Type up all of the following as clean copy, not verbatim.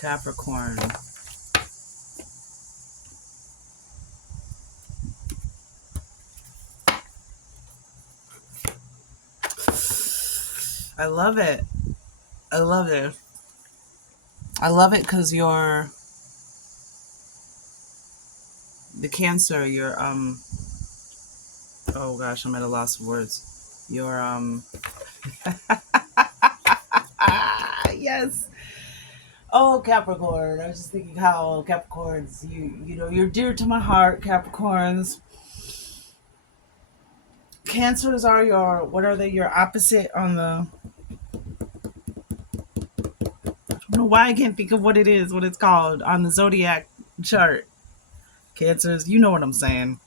Capricorn. I love it. I love it. I love it because you're the Cancer. You're oh gosh, I'm at a loss of words. You're yes. Oh, Capricorn. I was just thinking how Capricorns, you know, you're dear to my heart, Capricorns. Cancers are your, what are they? Your opposite on the, I don't know why I can't think of what it's called on the zodiac chart. Cancers, you know what I'm saying.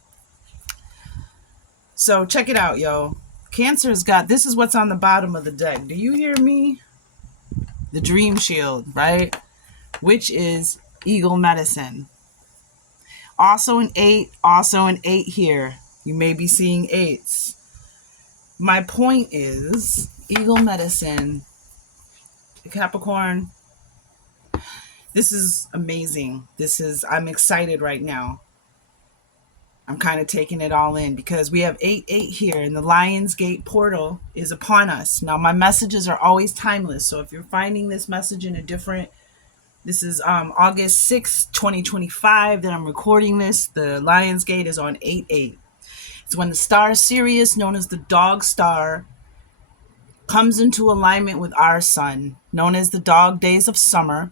So check it out, yo. Cancer's got, this is what's on the bottom of the deck. Do you hear me? The Dream Shield, right? Which is Eagle Medicine. Also an eight here. You may be seeing eights. My point is, Eagle Medicine, Capricorn, this is amazing. I'm excited right now. I'm kind of taking it all in because we have 8-8 here and the Lion's Gate portal is upon us. Now, my messages are always timeless. So if you're finding this message in a different, this is August 6th, 2025 that I'm recording this. The Lion's Gate is on 8-8. It's when the star Sirius, known as the dog star, comes into alignment with our sun, known as the dog days of summer.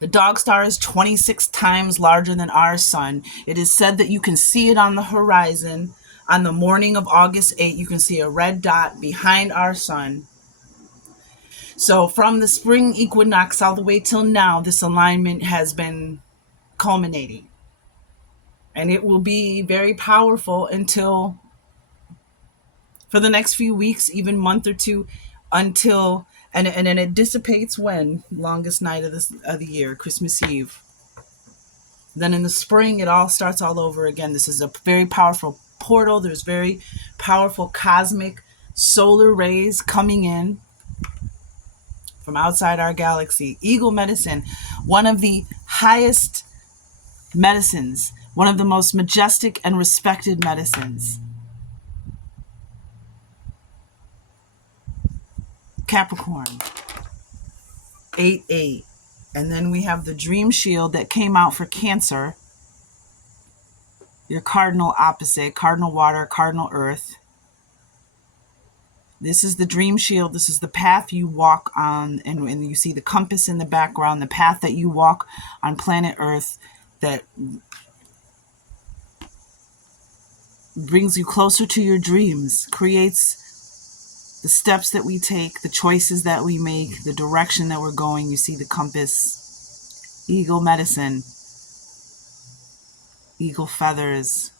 The dog star is 26 times larger than our sun. It is said that you can see it on the horizon. On the morning of August 8th, you can see a red dot behind our sun. So from the spring equinox all the way till now, this alignment has been culminating. And it will be very powerful until, for the next few weeks, even month or two, until, and then it dissipates when? Longest night of the year, Christmas Eve. Then in the spring, it all starts all over again. This is a very powerful portal. There's very powerful cosmic solar rays coming in from outside our galaxy. Eagle medicine, one of the highest medicines, one of the most majestic and respected medicines. Capricorn, 8-8. And then we have the Dream Shield that came out for Cancer. Your cardinal opposite, cardinal water, cardinal earth. This is the Dream Shield. This is the path you walk on. And you see the compass in the background, the path that you walk on planet Earth that brings you closer to your dreams, creates the steps that we take, the choices that we make, the direction that we're going. You see the compass, eagle medicine, eagle feathers.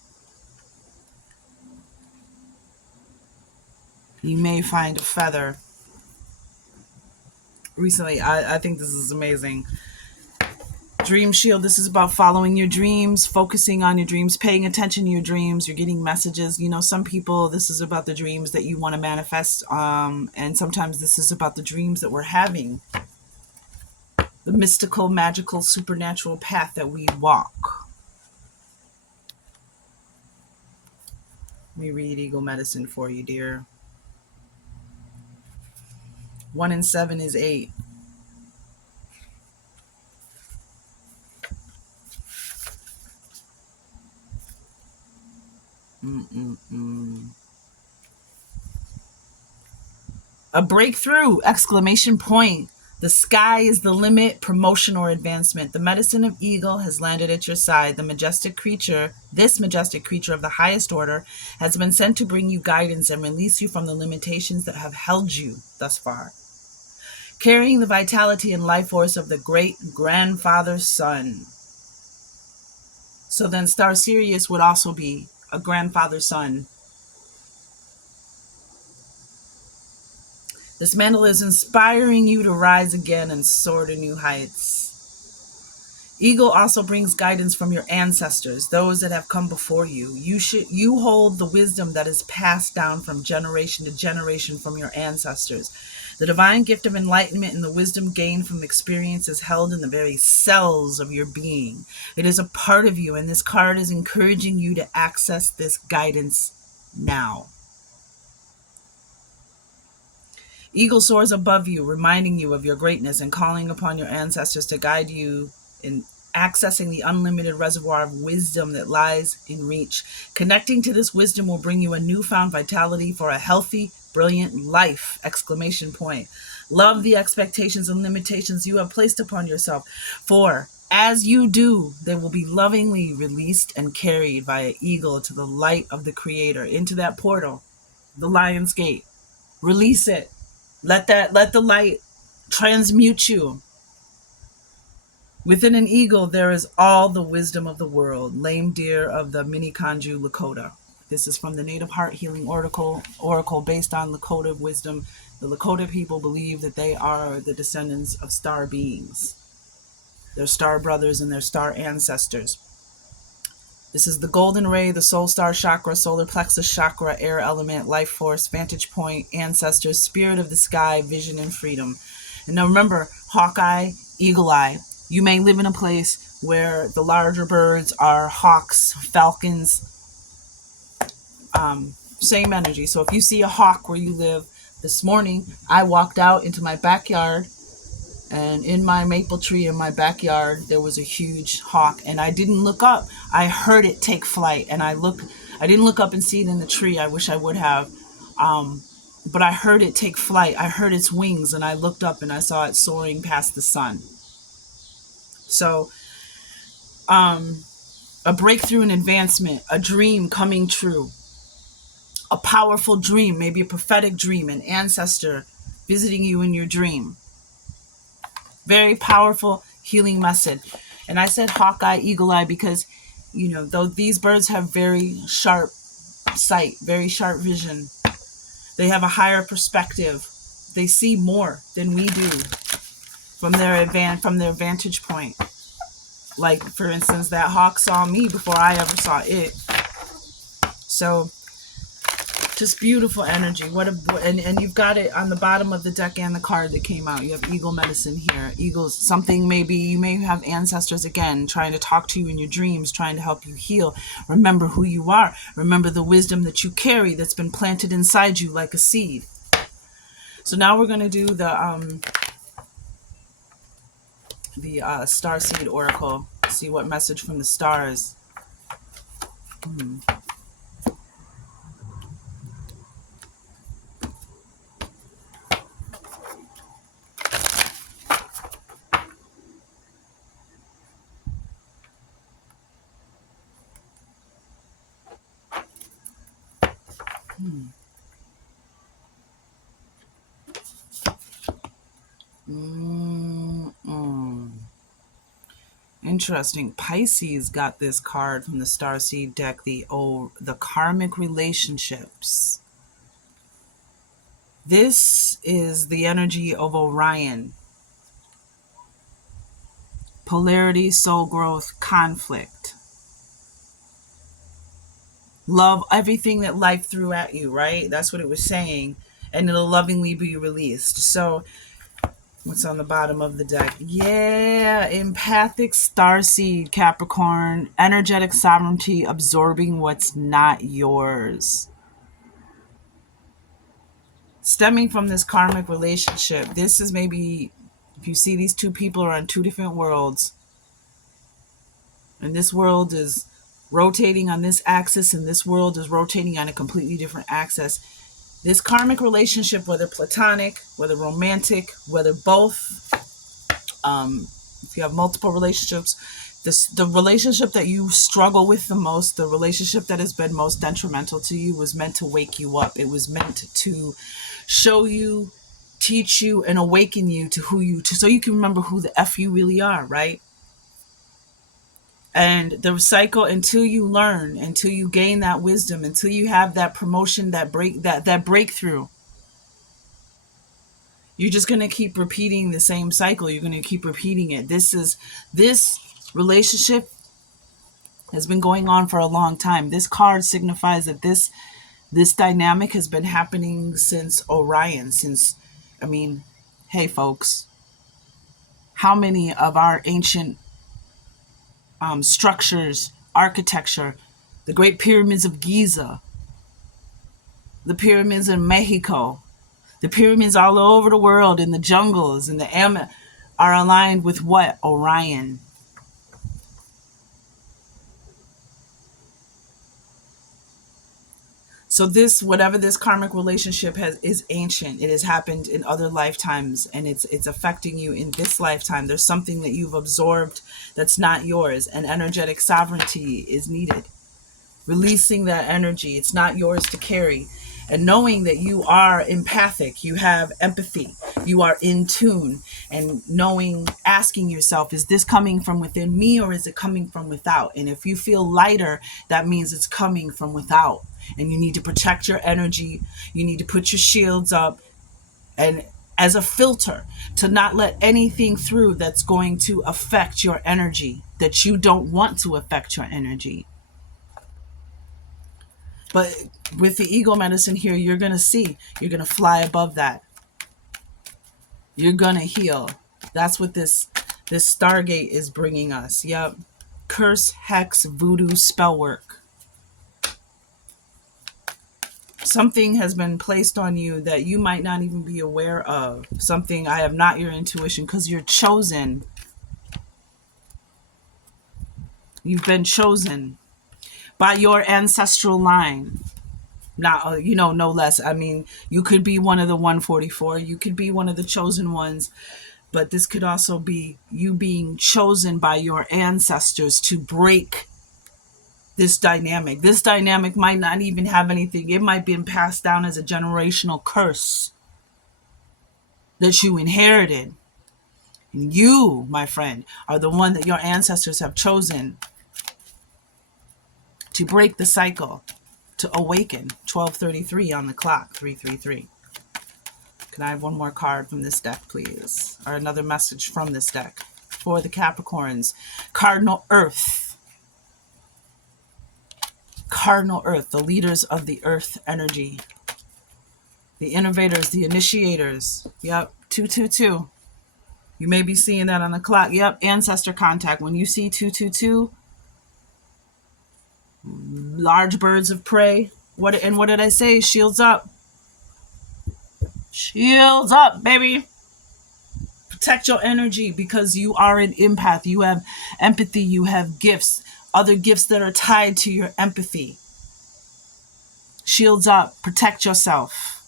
You may find a feather. Recently, I think this is amazing. Dream Shield, this is about following your dreams, focusing on your dreams, paying attention to your dreams. You're getting messages. You know, some people, this is about the dreams that you want to manifest. And sometimes this is about the dreams that we're having. The mystical, magical, supernatural path that we walk. Let me read Eagle Medicine for you, dear. 1 and 7 is 8. A breakthrough! Exclamation point. The sky is the limit, promotion or advancement. The medicine of eagle has landed at your side. The majestic creature, this majestic creature of the highest order, has been sent to bring you guidance and release you from the limitations that have held you thus far. Carrying the vitality and life force of the great grandfather sun. So then Star Sirius would also be a grandfather sun. This mantle is inspiring you to rise again and soar to new heights. Eagle also brings guidance from your ancestors, those that have come before you. You hold the wisdom that is passed down from generation to generation from your ancestors. The divine gift of enlightenment and the wisdom gained from experience is held in the very cells of your being. It is a part of you, and this card is encouraging you to access this guidance now. Eagle soars above you, reminding you of your greatness and calling upon your ancestors to guide you in accessing the unlimited reservoir of wisdom that lies in reach. Connecting to this wisdom will bring you a newfound vitality for a healthy, brilliant life! Exclamation point. Love the expectations and limitations you have placed upon yourself, for as you do, they will be lovingly released and carried via eagle to the light of the Creator, into that portal, the Lion's Gate. Release it. Let the light transmute you. Within an eagle, there is all the wisdom of the world. Lame deer of the Mini Kanju Lakota. This is from the Native Heart Healing Oracle based on Lakota wisdom. The Lakota people believe that they are the descendants of star beings. Their star brothers and their star ancestors. This is the golden ray, the soul star chakra, solar plexus chakra, air element, life force, vantage point, ancestors, spirit of the sky, vision and freedom. And now remember, Hawkeye, eagle eye. You may live in a place where the larger birds are hawks, falcons, same energy. So if you see a hawk where you live, this morning I walked out into my backyard, and in my maple tree in my backyard there was a huge hawk, and I didn't look up. I heard it take flight, and I didn't look up and see it in the tree. I wish I would have, but I heard it take flight. I heard its wings, and I looked up and I saw it soaring past the sun. So a breakthrough and advancement, a dream coming true, a powerful dream, maybe a prophetic dream, an ancestor visiting you in your dream. Very powerful healing message. And I said hawkeye, eagle eye because, though these birds have very sharp sight, very sharp vision, they have a higher perspective. They see more than we do from their vantage point. Like, for instance, that hawk saw me before I ever saw it. So just beautiful energy. And you've got it on the bottom of the deck and the card that came out. You have eagle medicine here. Eagles, something maybe you may have ancestors again trying to talk to you in your dreams, trying to help you heal. Remember who you are. Remember the wisdom that you carry that's been planted inside you like a seed. So now we're going to do the Starseed Oracle. See what message from the stars. Interesting. Pisces got this card from the Starseed deck, the Karmic relationships. This is the energy of Orion. Polarity, soul growth, conflict. Love everything that life threw at you, right? That's what it was saying. And it'll lovingly be released. So what's on the bottom of the deck? Yeah, empathic starseed, Capricorn, energetic sovereignty, absorbing what's not yours. Stemming from this karmic relationship, this is maybe, if you see these two people are on two different worlds, and this world is rotating on this axis, and this world is rotating on a completely different axis. This karmic relationship, whether platonic, whether romantic, whether both, if you have multiple relationships, the relationship that you struggle with the most, the relationship that has been most detrimental to you, was meant to wake you up. It was meant to show you, teach you, and awaken you to so you can remember who the F you really are, right? And the cycle, until you learn, until you gain that wisdom, until you have that promotion, that breakthrough, you're just going to keep repeating the same cycle. You're going to keep repeating it. This Relationship has been going on for a long time. This card signifies that this dynamic has been happening since Orion, since, I mean, hey folks, how many of our ancient structures, architecture, the Great Pyramids of Giza, the pyramids in Mexico, the pyramids all over the world, in the jungles, in the are aligned with what? Orion. So this, whatever this karmic relationship is ancient. It has happened in other lifetimes, and it's affecting you in this lifetime. There's something that you've absorbed that's not yours, and energetic sovereignty is needed. Releasing that energy, it's not yours to carry. And knowing that you are empathic, you have empathy, you are in tune, and knowing, asking yourself, is this coming from within me or is it coming from without? And if you feel lighter, that means it's coming from without. And you need to protect your energy. You need to put your shields up, and as a filter, to not let anything through that's going to affect your energy, that you don't want to affect your energy. But with the ego medicine here, you're going to see, you're going to fly above that. You're going to heal. That's what this Stargate is bringing us. Yep. Curse, hex, voodoo, spell work. Something has been placed on you that you might not even be aware of. Something, I have not your intuition, because you're chosen. You've been chosen by your ancestral line. Not, no less. I mean, you could be one of the 144. You could be one of the chosen ones. But this could also be you being chosen by your ancestors to break this dynamic. This dynamic might not even have anything. It might be passed down as a generational curse that you inherited. And you, my friend, are the one that your ancestors have chosen to break the cycle, to awaken. 12:33 on the clock, 333. Can I have one more card from this deck, please? Or another message from this deck for the Capricorns. Cardinal Earth. Cardinal Earth, the leaders of the Earth energy. The innovators, the initiators. Yep, 222. You may be seeing that on the clock. Yep, ancestor contact. When you see 222, large birds of prey. What did I say? Shields up. Shields up, baby. Protect your energy, because you are an empath. You have empathy. You have gifts. Other gifts that are tied to your empathy. Shields up. Protect yourself.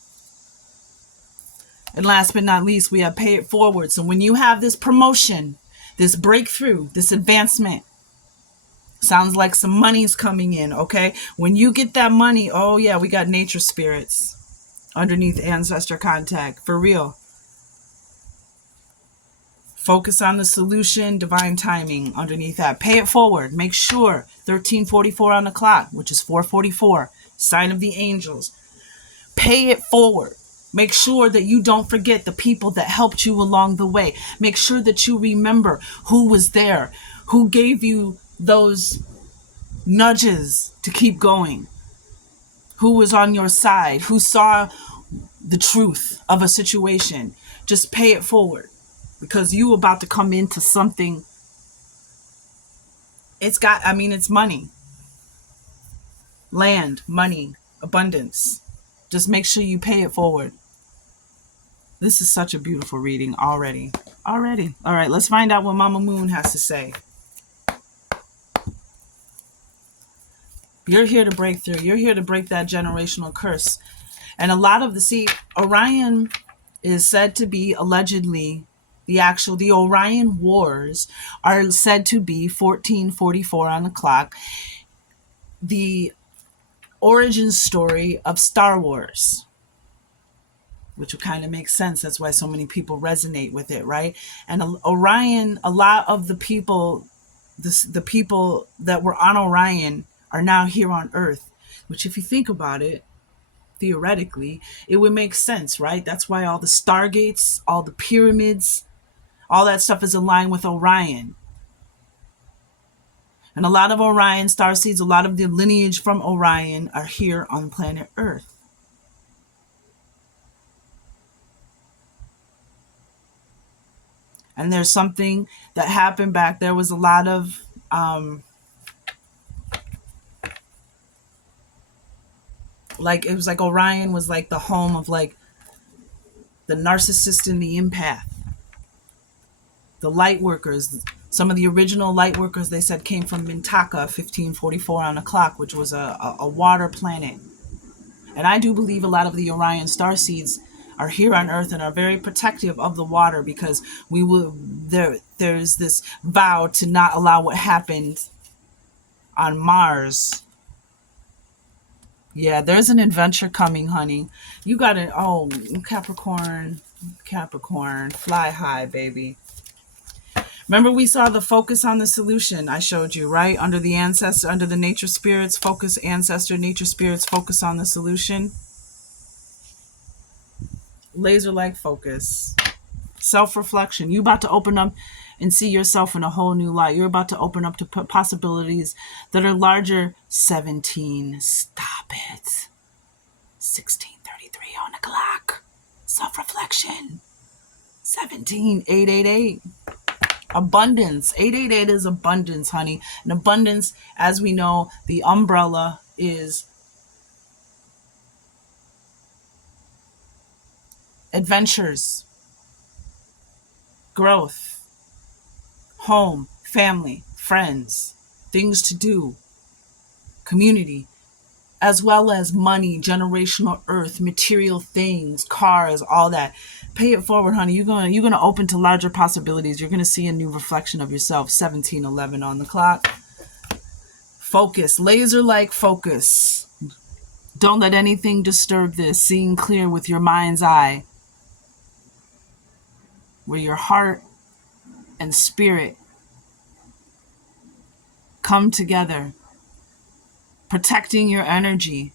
And last but not least, we have pay it forward. So when you have this promotion, this breakthrough, this advancement, sounds like some money's coming in, okay? When you get that money, oh yeah, we got nature spirits underneath ancestor contact. For real. Focus on the solution, divine timing underneath that. Pay it forward. Make sure 1344 on the clock, which is 444, sign of the angels. Pay it forward. Make sure that you don't forget the people that helped you along the way. Make sure that you remember who was there, who gave you those nudges to keep going, who was on your side, who saw the truth of a situation. Just pay it forward, because you about to come into something. It's money, land, money, abundance. Just make sure you pay it forward. This is such a beautiful reading already. All right, let's find out what Mama Moon has to say. You're here to break through. You're here to break that generational curse. And a lot of Orion is said to be allegedly, the Orion Wars are said to be 1444 on the clock. The origin story of Star Wars, which would kind of make sense. That's why so many people resonate with it, right? And Orion, a lot of the people, the people that were on Orion are now here on Earth, which, if you think about it, theoretically, it would make sense, right? That's why all the stargates, all the pyramids, all that stuff is aligned with Orion. And a lot of Orion starseeds, a lot of the lineage from Orion are here on planet Earth. And there's something that happened back. There was a lot of like, it was like Orion was like the home of like the narcissist and the empath, the light workers. Some of the original light workers, they said, came from Mintaka 1544 on the clock, which was a water planet. And I do believe a lot of the Orion starseeds are here on Earth and are very protective of the water, because we will there's this vow to not allow what happened on Mars. Yeah, there's an adventure coming, honey. You got it. Oh, Capricorn, fly high, baby. Remember, we saw the focus on the solution I showed you, right? Under the ancestor, under the nature spirits, focus, ancestor, nature spirits, focus on the solution. Laser-like focus. Self-reflection. You're about to open up and see yourself in a whole new light. You're about to open up to possibilities that are larger. 17. Stop it. 16:33 on the clock. Self-reflection. 17. 888. Abundance. 888 is abundance, honey. And abundance, as we know, the umbrella is adventures, growth, home, family, friends, things to do, community, as well as money, generational earth, material things, cars, all that. Pay it forward, honey. You're gonna open to larger possibilities. You're gonna see a new reflection of yourself. 17:11 on the clock. Focus, laser-like focus. Don't let anything disturb this. Seeing clear with your mind's eye, where your heart and spirit come together, protecting your energy,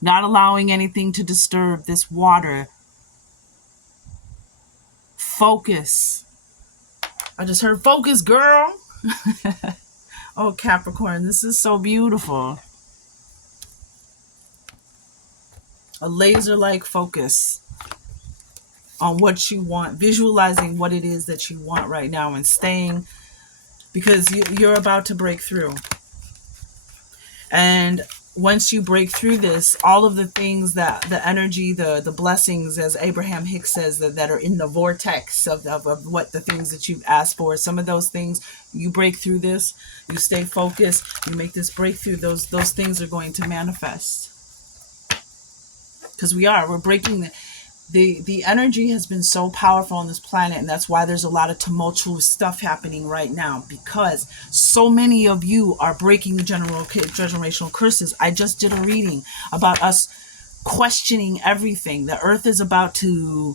not allowing anything to disturb this water. Focus. I just heard focus, girl. Oh, Capricorn, this is so beautiful. A laser-like focus on what you want, visualizing what it is that you want right now, and staying, because you're about to break through. And once you break through this, all of the things that the energy, the blessings, as Abraham Hicks says, that are in the vortex of what the things that you've asked for, some of those things, you break through this, you stay focused, you make this breakthrough, those things are going to manifest. Because we're breaking the energy has been so powerful on this planet, and that's why there's a lot of tumultuous stuff happening right now, because so many of you are breaking the generational curses. I just did a reading about us questioning everything. The earth is about to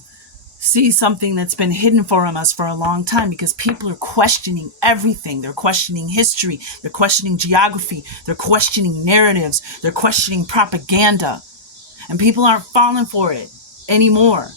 see something that's been hidden from us for a long time, because people are questioning everything. They're questioning history, they're questioning geography, they're questioning narratives, they're questioning propaganda, and people aren't falling for it anymore.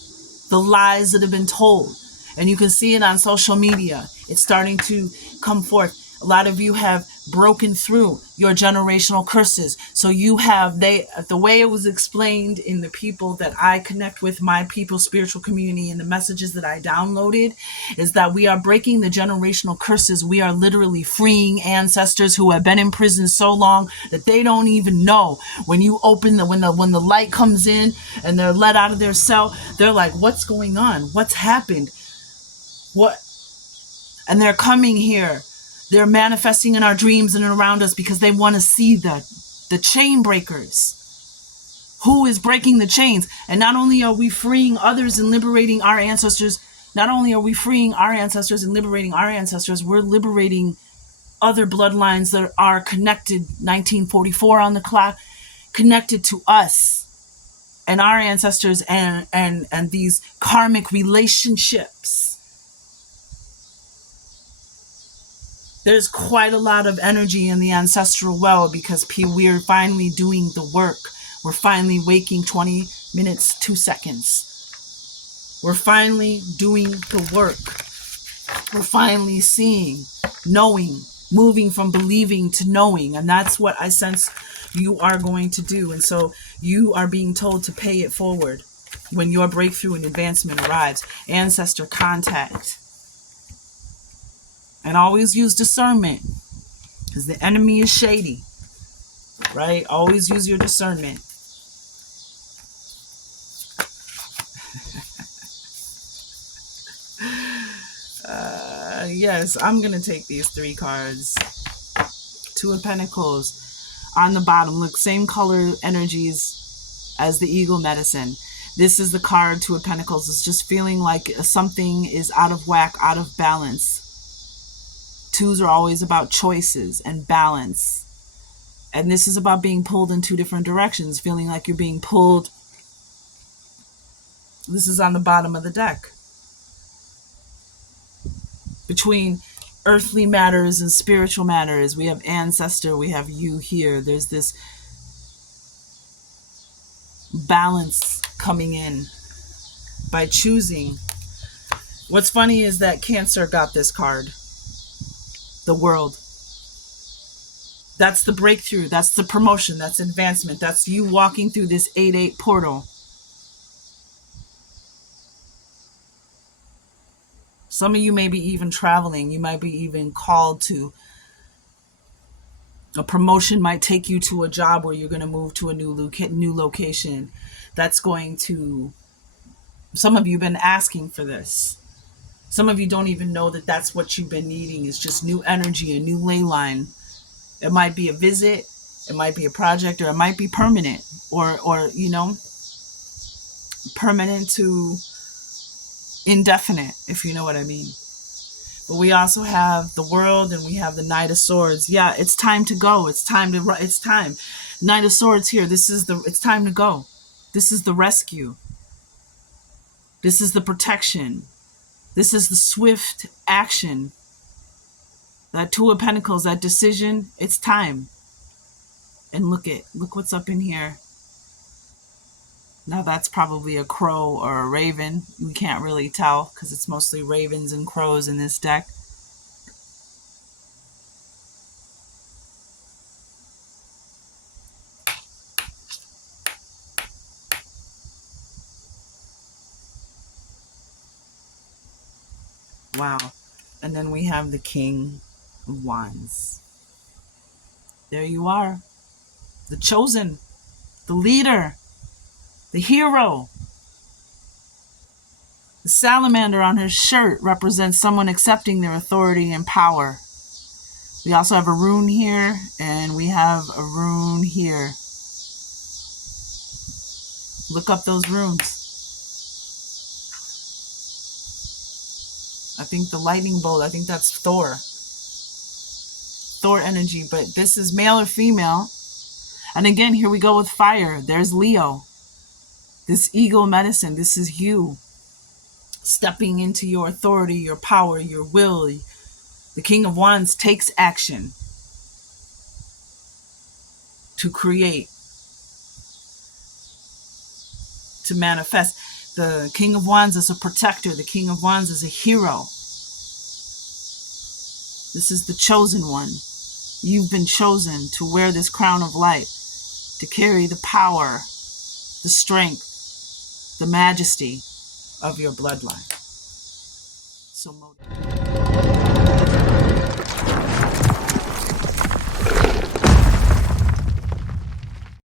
The lies that have been told, and you can see it on social media. It's starting to come forth. A lot of you have broken through your generational curses. So you have, the way it was explained in the people that I connect with, my people spiritual community, and the messages that I downloaded, is that we are breaking the generational curses. We are literally freeing ancestors who have been in prison so long that they don't even know. When you open when the light comes in and they're let out of their cell, they're like, what's going on? What's happened? What? And they're coming here. They're manifesting in our dreams and around us, because they want to see the chain breakers. Who is breaking the chains? And not only are we freeing others and liberating our ancestors, we're liberating other bloodlines that are connected, 1944 on the clock, connected to us and our ancestors and these karmic relationships. There's quite a lot of energy in the ancestral well, because we're finally doing the work. We're finally waking 20 minutes, 2 seconds. We're finally doing the work. We're finally seeing, knowing, moving from believing to knowing. And that's what I sense you are going to do. And so you are being told to pay it forward when your breakthrough and advancement arrives. Ancestor contact. And always use discernment, because the enemy is shady, right? Always use your discernment. Yes, I'm going to take these 3 cards. 2 of Pentacles on the bottom. Look, same color energies as the Eagle Medicine. This is the card, 2 of Pentacles. It's just feeling like something is out of whack, out of balance. 2s are always about choices and balance. And this is about being pulled in 2 different directions, feeling like you're being pulled. This is on the bottom of the deck. Between earthly matters and spiritual matters. We have ancestor, we have you here. There's this balance coming in by choosing. What's funny is that Cancer got this card. The World. That's the breakthrough. That's the promotion. That's advancement. That's you walking through this 8-8 portal. Some of you may be even traveling. You might be even called to. A promotion might take you to a job where you're going to move to a new location. That's going to... Some of you have been asking for this. Some of you don't even know that that's what you've been needing. It's just new energy, a new ley line. It might be a visit. It might be a project, or it might be permanent, or you know, permanent to indefinite, if you know what I mean. But we also have the World, and we have the Knight of Swords. Yeah, it's time to go. It's time. Knight of Swords here. It's time to go. This is the rescue. This is the protection. This is the swift action. That 2 of Pentacles, that decision, it's time. And look what's up in here. Now that's probably a crow or a raven. We can't really tell because it's mostly ravens and crows in this deck. Wow. And then we have the King of Wands. There you are. The chosen. The leader. The hero. The salamander on her shirt represents someone accepting their authority and power. We also have a rune here, and we have a rune here. Look up those runes. I think the lightning bolt, I think that's Thor. Thor energy, but this is male or female. And again, here we go with fire. There's Leo. This Eagle Medicine, this is you. Stepping into your authority, your power, your will. The King of Wands takes action to create, to manifest. The King of Wands is a protector. The King of Wands is a hero. This is the chosen one. You've been chosen to wear this crown of light, to carry the power, the strength, the majesty of your bloodline. So motivated.